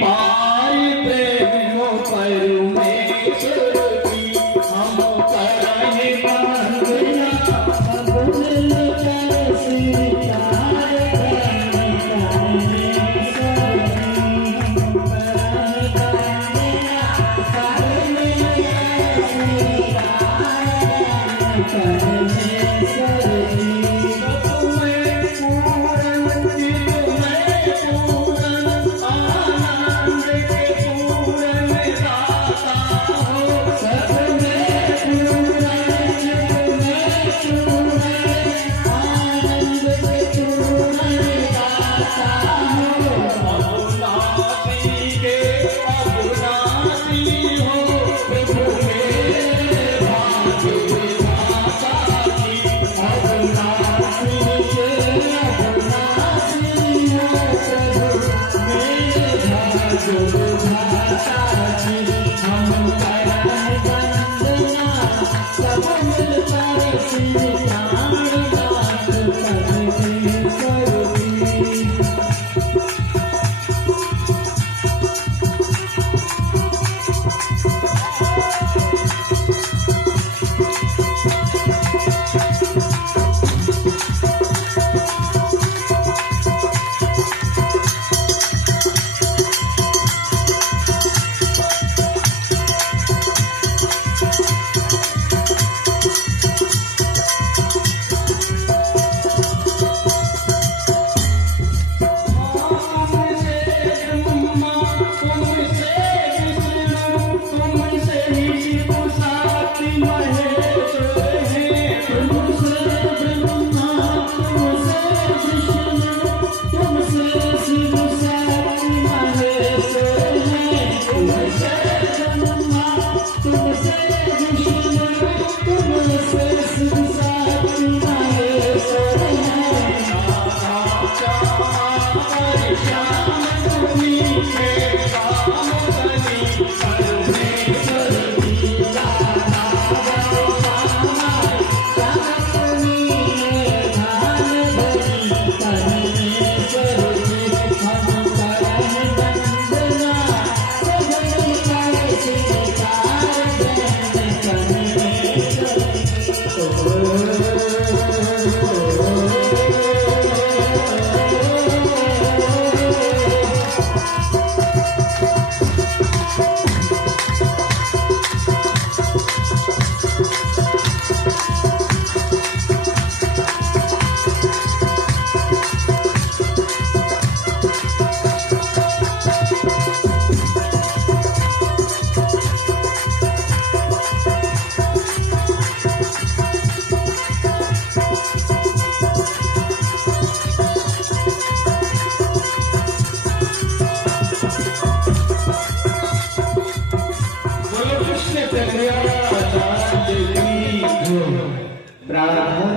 पार प्रेम परमेश्वर की हम करहि वंदना भूल कर स्वीकार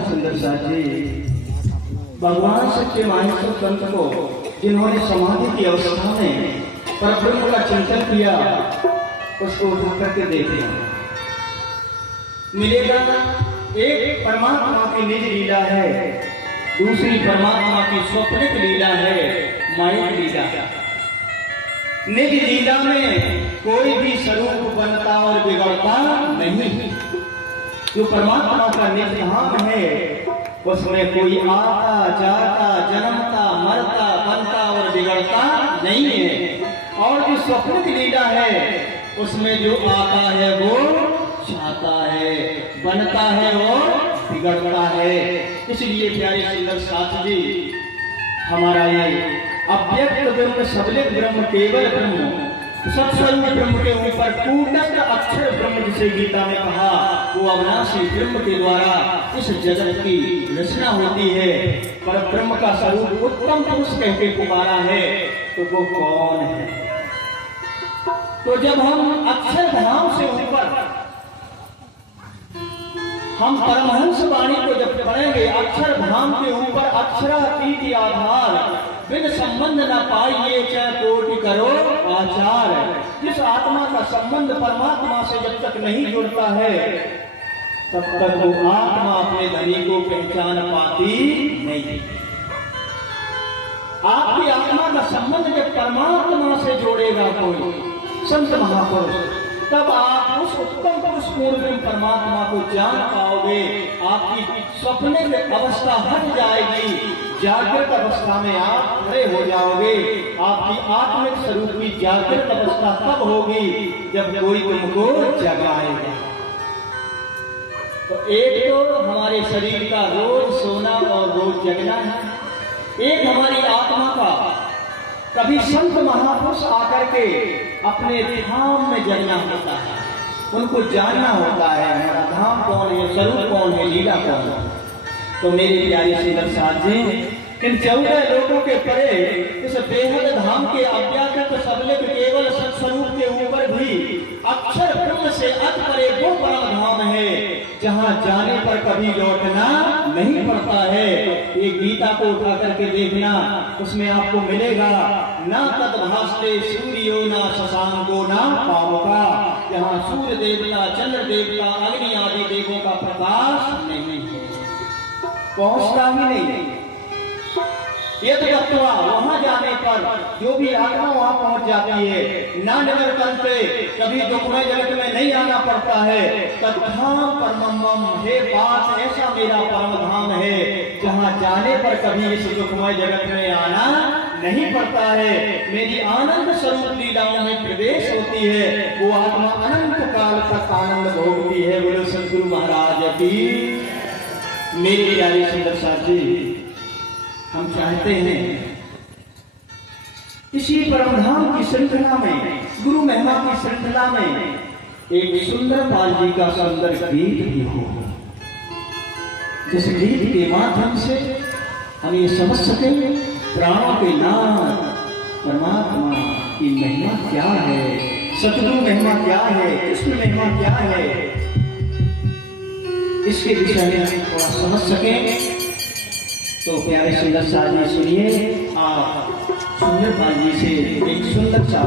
सुंदर साथी भगवान सच्चे माहेश्वर संत को जिन्होंने समाधि की अवस्था में परब्रह्म का चिंतन किया उसको उठा करके देखना मिलेगा। एक परमात्मा की निज लीला है, दूसरी परमात्मा की स्वप्निक लीला है, मायिक लीला। निज लीला में कोई भी स्वरूप बनता और बिगड़ता नहीं। जो परमात्मा का निज धाम है उसमें कोई आता जाता जन्मता मरता बनता और बिगड़ता नहीं है। और जो स्वप्न की लीला है उसमें जो आता है वो जाता है, बनता है और बिगड़ता है। इसलिए प्यारे सुंदर साथ जी हमारा ये अव्यक्त ब्रह्म सबलित ब्रह्म केवल ब्रह्म सत्स्वरूप ब्रह्म के ऊपर कूटस्थ अक्षर ब्रह्म जिसे गीता में कहा वो अविनाशी ब्रह्म के द्वारा इस जगत की रचना होती है। पर ब्रह्म का स्वरूप उत्तम पुरुष कह के पुकारा है तो वो कौन है? तो जब हम अक्षर धाम से ऊपर हम परमहंस वाणी को जब पढ़ेंगे अक्षर धाम के ऊपर अक्षरातीत आधार बिन संबंध न पाइए चाहे कोटि करो आचार। जिस आत्मा का संबंध परमात्मा से जब तक नहीं जुड़ता है तब तक वो आत्मा अपने धनी को पहचान पाती नहीं। आपकी आत्मा का संबंध जब परमात्मा मिलेगा कोई संत महापुरुष, तब आप उस उत्तम पुरुष पूर्ण परमात्मा को जान पाओगे। आपकी सपने की अवस्था हट जाएगी, जागृत अवस्था में आप खड़े हो जाओगे। आपकी आत्मिक स्वरूप की जागृत अवस्था तब होगी जब कोई तुमको जगाएगा। तो एक तो हमारे शरीर का रोज सोना और रोज जगना है, एक हमारी आत्मा का कभी संत महापुरुष आकर के अपने धाम में जगना होता है, उनको जानना होता है हमारा धाम कौन है, स्वरूप कौन है, लीला कौन है। तो मेरे प्यारे श्रीधर साथ जी, इन 14 लोगों के परे इस बेहद धाम के अव्याकृत सबलित केवल सत्स्वरूप के ऊपर भी अक्षर ब्रह्म से अत परे वो परम धाम है जहाँ जाने पर कभी लौटना नहीं पड़ता है। ये गीता को उठा करके देखना, उसमें आपको मिलेगा ना तद्भास्ते सूर्यो ना शशांको ना पावका, जहाँ सूर्य देवता, चंद्र देवता, अग्नि आदि देवों का प्रकाश नहीं है, पहुंचता भी नहीं। यदि वहां जाने पर जो भी आत्मा वहां पहुंच जाती है, ना निवर्तन्ते, कभी दुखमय जगत में नहीं आना पड़ता है। तद्धाम परमम, हे बात ऐसा मेरा परम धाम है जहां जाने पर कभी इस दुखमय जगत में आना नहीं पड़ता है। मेरी आनंद स्वरूप लीलाओं में प्रवेश होती है, वो आत्मा अनंत काल तक आनंद भोगती है। बोलो सद्गुरु महाराज की। मेरे प्यारे सुंदर साथी, हम चाहते हैं इसी परमधाम की श्रृंखला में, गुरु महिमा की श्रृंखला में एक सुंदर पाल जी का सुंदर गीत भी हो, जिस गीत के माध्यम से हम ये समझ सके प्राणों के नाथ परमात्मा की महिमा क्या है, सतगुरु महिमा क्या है, कृष्ण महिमा क्या है, इसके विषय में हम थोड़ा समझ सकें। तो प्यारे सुंदर साथ जी सुनिए, आप सुंदर पाल जी से एक सुंदर सा